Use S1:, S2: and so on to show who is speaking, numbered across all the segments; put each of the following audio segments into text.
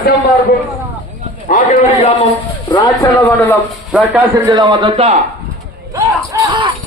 S1: S M మార్పు ఆకిరవడి గ్రామం రాచల మండలం ప్రకాశం జిల్లా వద్ద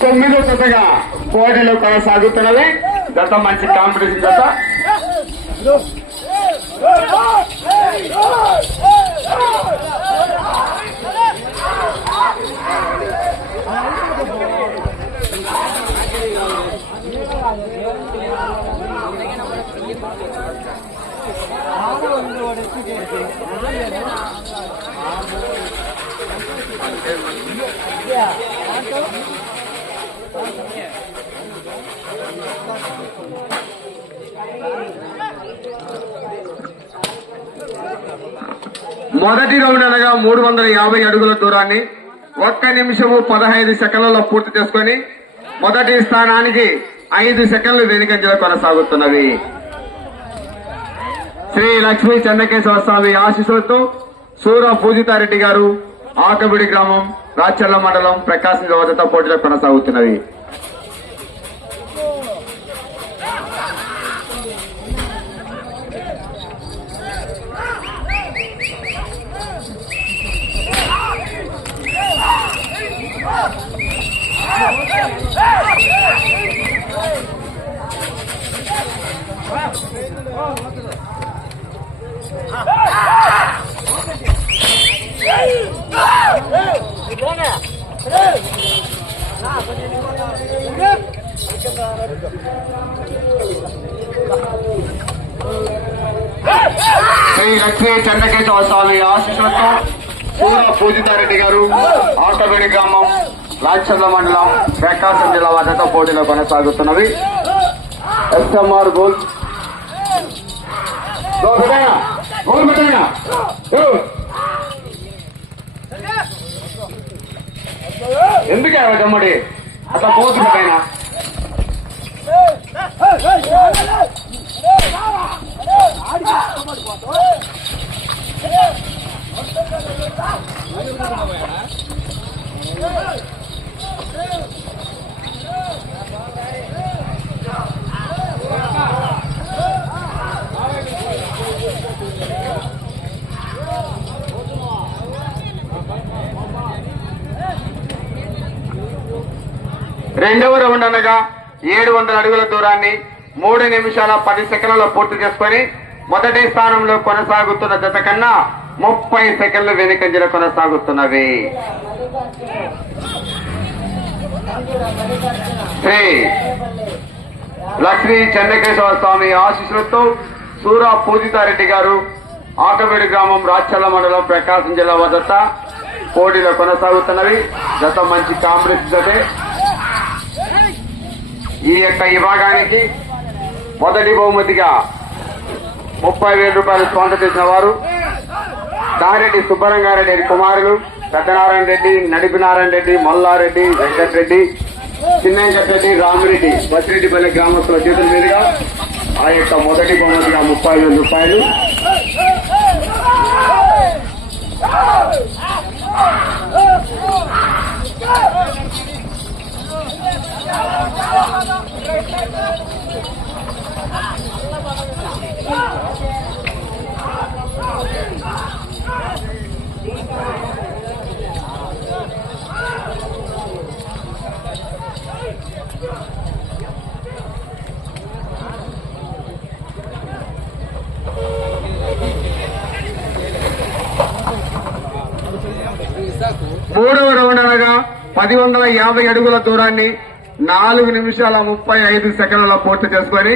S1: తొమ్మిదో జతగా పోటీలో కొనసాగుతున్నది గత మంచి కాంపిటీషన్ జత మొదటి రౌండ్ అనగా మూడు వందల యాభై అడుగుల దూరాన్ని ఒక్క నిమిషము పదహైదు సెకండ్లలో పూర్తి చేసుకొని మొదటి స్థానానికి ఐదు సెకండ్లు వెనుకంజలో కొనసాగుతున్నవి శ్రీ లక్ష్మీ చెన్నకేశ్వర స్వామి ఆశీస్సులతో సూర పూజితారెడ్డి గారు ఆకబిడి గ్రామం రాచర్ల మండలం ప్రకాశం యువతతో పోటీలో కొనసాగుతున్నవి శ్రీ లక్ష్మీ చెన్నకేశవ స్వామి ఆశీస్సులతో సూర పూజితారెడ్డి గారు ఆటబేడి గ్రామం రాజచంద్ర మండలం ప్రకాశం జిల్లా వద్ద పోటీలో కొనసాగుతున్నవి. ఎస్ఎంఆర్ గోల్ ఎందుకే తమ్ముడి అట్లా పోతుంది పైన అనగా ఏడు వందల అడుగుల దూరాన్ని మూడు నిమిషాల పది సెకండ్లలో పూర్తి చేసుకొని మొదటి స్థానంలో కొనసాగుతున్న జత కన్నా ముప్పై సెకండ్లు వెనుకంజలో కొనసాగుతున్నవి. శ్రీ లక్ష్మీ చెన్నకేశ్వర స్వామి ఆశీస్సులతో సూరా పూజితారెడ్డి గారు ఆకబేడి గ్రామం రాచల్ల మండలం ప్రకాశం జిల్లా వద్ద పోటీలో కొనసాగుతున్నవి. గత మంచి కాంగ్రెస్ జతే. ఈ యొక్క విభాగానికి మొదటి బహుమతిగా ముప్పై వేల రూపాయలు స్పాన్సర్ చేసిన వారు దారెడ్డి సుబ్బరంగారెడ్డి కుమారులు పెద్దనారాయణ రెడ్డి నడిపినారాయణ రెడ్డి మల్లారెడ్డి వెంకటరెడ్డి చిన్నంకరెడ్డి రామిరెడ్డి బసిరెడ్డిపల్లి గ్రామస్తుల చేతుల మీదుగా ఆ యొక్క మొదటి బహుమతిగా ముప్పై వేల రూపాయలు. మూడవ రౌండ్ అనగా పది వందల యాభై అడుగుల దూరాన్ని నాలుగు నిమిషాల ముప్పై ఐదు సెకండ్ల పూర్తి చేసుకొని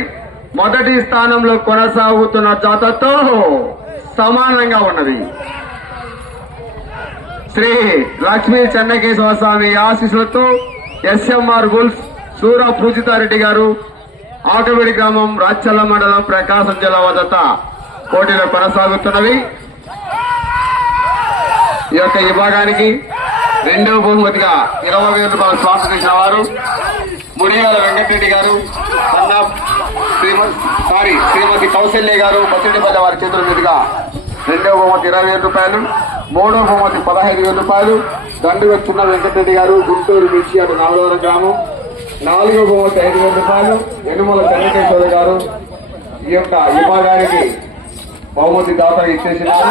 S1: మొదటి స్థానంలో కొనసాగుతున్న జాతతో సమానంగా ఉన్నది. శ్రీ లక్ష్మీ చెన్నకేశ్వర స్వామి ఆశీస్సులతో ఎస్ఎంఆర్ గుల్స్ సూర పూజితారెడ్డి గారు ఆకబిడి గ్రామం రాచల్ల మండలం ప్రకాశం జిల్లా వద్ద పోటీలో కొనసాగుతున్నవి. ఈ యొక్క విభాగానికి రెండవ బహుమతిగా ఇరవై వేల రూపాయలు స్పాన్సర్ వారు ముడియాల వెంకటరెడ్డి గారు సన్న శ్రీమతి సారీ శ్రీమతి కౌశల్య గారు బసిరెడ్డిపల్లి వారి చేతుల మీదుగా రెండవ బహుమతి ఇరవై వేల రూపాయలు మూడవ బహుమతి పదహైదు వేల రూపాయలు దండు వచ్చిన వెంకటరెడ్డి గారు గుంటూరు మిర్చి అటు నాలుగవ గ్రామం నాలుగవ బహుమతి ఐదు వేల రూపాయలు వెనుమల చెన్నకేశ్వర గారు ఈ యొక్క విభాగానికి బహుమతి దాత ఇచ్చేసినారు.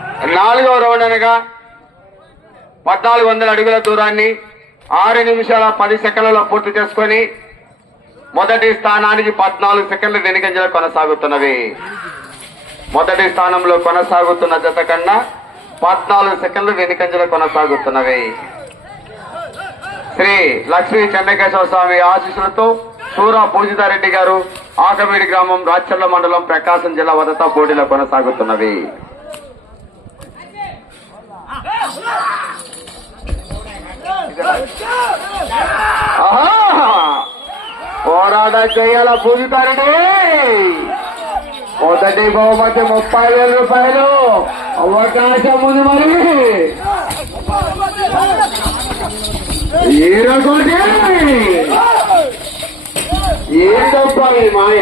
S1: నాలుగవ రౌండ్ అనగా పద్నాలుగు వందల అడుగుల దూరాన్ని ఆరు నిమిషాల పది సెకండ్లలో పూర్తి చేసుకొని మొదటి స్థానానికి పద్నాలుగు సెకండ్ల వెనుకంజలు కొనసాగుతున్నవి. మొదటి స్థానంలో కొనసాగుతున్న జత కన్నా పద్నాలుగు సెకండ్లు వెనుకంజలు కొనసాగుతున్నవి. శ్రీ లక్ష్మీ చెన్నకేశ్వర స్వామి ఆశీస్సులతో సూరా పూజితారెడ్డి గారు ఆకమేడి గ్రామం రాచర్ల మండలం ప్రకాశం జిల్లా వదత పోటీలో కొనసాగుతున్నవి. పోరాట చేయాల పూజితారెడ్డి మొదటి బహుమతి ముప్పై వేల రూపాయలు. అవకాశం ఉంది మరి. ఈరగొట్టి ఏంటప్ప ఈ మాయ.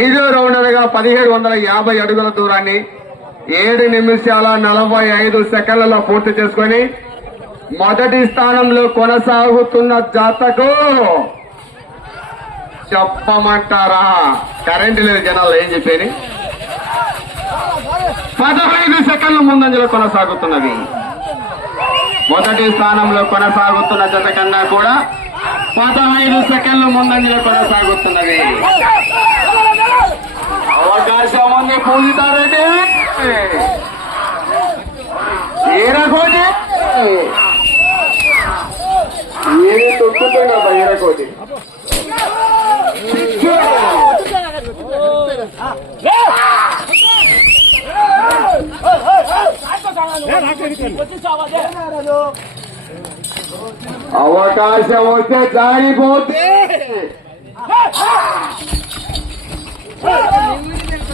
S1: ఐదో రౌండ్ అనగా పదిహేడు వందల యాభై అడుగుల దూరాన్ని ఏడు నిమిషాల నలభై ఐదు సెకండ్లలో పూర్తి చేసుకొని మొదటి స్థానంలో కొనసాగుతున్న జాతకు చెప్పమంటారా? కరెంట్ లేదు జనాలు ఏం చెప్పేది? పదహైదు సెకండ్ల ముందంజలో కొనసాగుతున్నది. మొదటి స్థానంలో కొనసాగుతున్న జత కన్నా కూడా పదహైదు సెకండ్ల ముందంజలో కొనసాగుతున్నది. అవకాశం ఉంది ఈరకోటి ఏ తొక్కుతున్నా ఈరకోటి అవకాశం వస్తే జారిపోతే.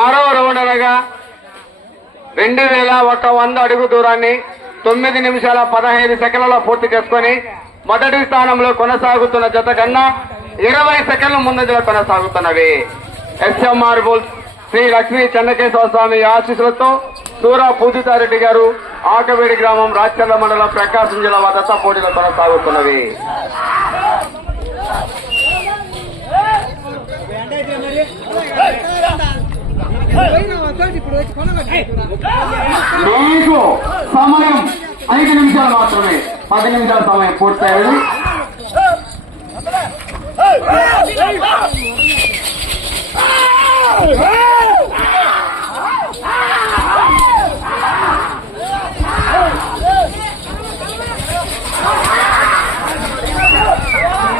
S1: ఆరవ రౌండ్ అనగా రెండు వేల ఒక వంద అడుగు దూరాన్ని తొమ్మిది నిమిషాల పదహైదు సెకండ్లలో పూర్తి చేసుకొని మొదటి స్థానంలో కొనసాగుతున్న జత కన్నా ఇరవై సెకండ్ల ముందంజలో కొనసాగుతున్నవి. ఎస్ఎంఆర్ బుల్స్ శ్రీ లక్ష్మీ చెన్నకేశ్వర స్వామి ఆశీస్సులతో సూరా పూజితారెడ్డి గారు ఆకవేడి గ్రామం రాచర్ల మండలం ప్రకాశం జిల్లా వద్ద పోటీలో కొనసాగుతున్నవి. మీకు సమయం ఐదు నిమిషాలు మాత్రమే. పది నిమిషాల సమయం పూర్తయ్యాడు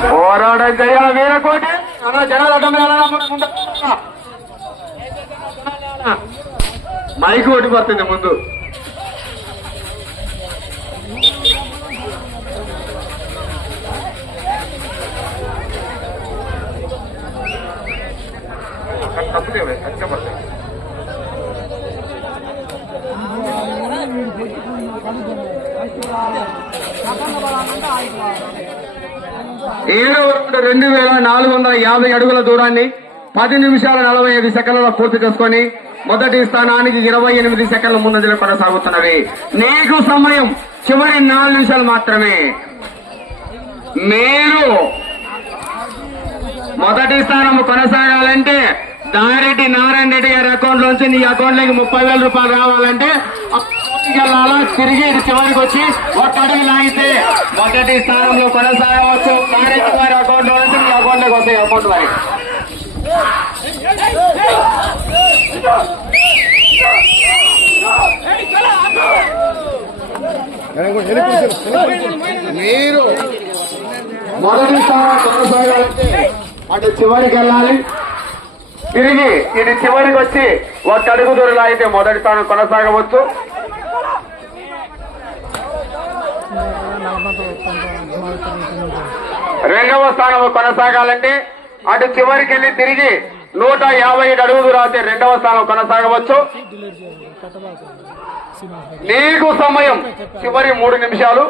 S1: పోరాడ జయ వీరకోటి. అన్న జనాలు అడ్డం మైక్ ఓడిపోతుంది పడుతుంది ముందు. ఏడవ రౌండ్ రెండు వేల నాలుగు వందల యాభై అడుగుల దూరాన్ని పది నిమిషాల నలభై ఐదు సెకండ్లలో పూర్తి చేసుకొని మొదటి స్థానానికి ఇరవై ఎనిమిది సెకండ్ల ముందంజలు కొనసాగుతున్నవి నీకు సమయం. చివరి నాలుగు నిమిషాలు మాత్రమే. మీరు మొదటి స్థానం కొనసాగాలంటే దారెడ్డి నారాయణ రెడ్డి గారి అకౌంట్ లోంచి నీ అకౌంట్లోకి ముప్పై వేల రూపాయలు రావాలంటే అలా తిరిగి చివరికి వచ్చి ఒక్క అడుగు లాగితే మొదటి స్థానంలో కొనసాగవచ్చు. దారెడ్డి గారి అకౌంట్లో నుంచి నీ అకౌంట్లోకి వస్తాయి అకౌంట్ వారికి మీరు మొదటి స్థానం కొనసాగాలంటే అటు చివరికి వెళ్ళాలి. తిరిగి ఇది చివరికి వచ్చి ఒక అడుగు దూరం అయితే మొదటి స్థానం కొనసాగవచ్చు. రెండవ స్థానం కొనసాగాలంటే అటు చివరికి వెళ్ళి తిరిగి నూట యాభై ఏడు అడుగు దూరం అయితే రెండవ స్థానం కొనసాగవచ్చు. నీకు సమయం చివరి మూడు నిమిషాలు.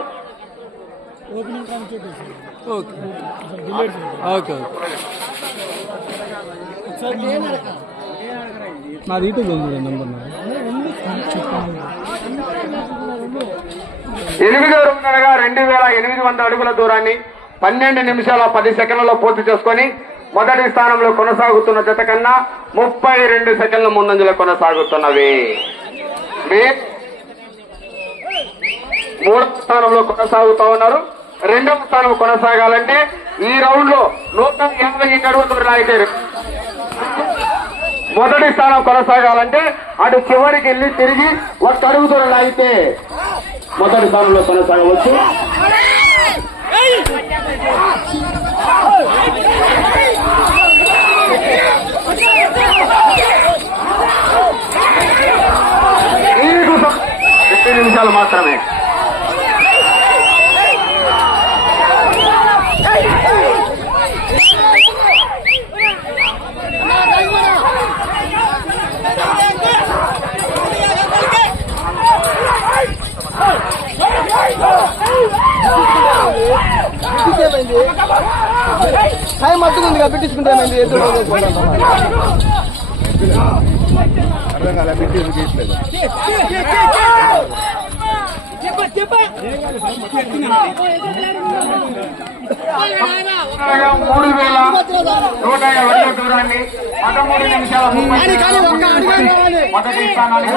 S2: నాది నంబర్
S1: ఎనిమిదో రౌండనగా రెండు వేల ఎనిమిది వందల అడుగుల దూరాన్ని పన్నెండు నిమిషాల పది సెకండ్లలో పూర్తి చేసుకొని మొదటి స్థానంలో కొనసాగుతున్న జత కన్నా ముప్పై రెండు సెకండ్ల ముందంజలో కొనసాగుతున్నవి. మూడవ స్థానంలో కొనసాగుతూ ఉన్నారు. రెండవ స్థానం కొనసాగాలంటే ఈ రౌండ్లో నూట యాభై ఏడు అడుగుల అయితే మొదటి స్థానం కొనసాగాలంటే అటు చివరికి వెళ్ళి తిరిగి ఒక అడుగు దూరం లాగితే మొదటి స్థానంలో కొనసాగవచ్చు నీకు స- రెండు నిమిషాలు మాత్రమే
S2: టైం కదా పెట్టించుకుంటే ఎదురు
S1: మూడు వేల నూట యాభై దూరాన్ని పదమూడు నిమిషాల ముప్పై మొదటి స్థానానికి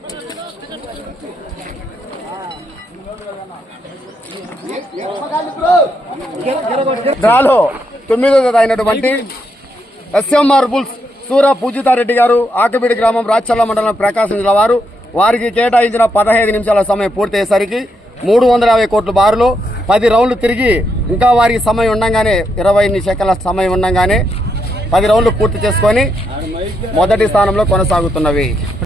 S3: డ్రాలో తొమ్మిదో అయినటువంటి ఎస్ఎంఆర్ బుల్స్ సూర పూజితారెడ్డి గారు ఆకబీడి గ్రామం రాచల్ల మండలం ప్రకాశం జిల్లా వారు. వారికి కేటాయించిన పదహైదు నిమిషాల సమయం పూర్తయ్యేసరికి మూడు వందల యాభై కోట్ల బారులో పది రౌండ్లు తిరిగి ఇంకా వారికి సమయం ఉండగానే ఇరవై ఎనిమిది సెకండ్ల సమయం ఉండగానే
S1: పది రౌండ్లు పూర్తి చేసుకొని మొదటి స్థానంలో కొనసాగుతున్నవి.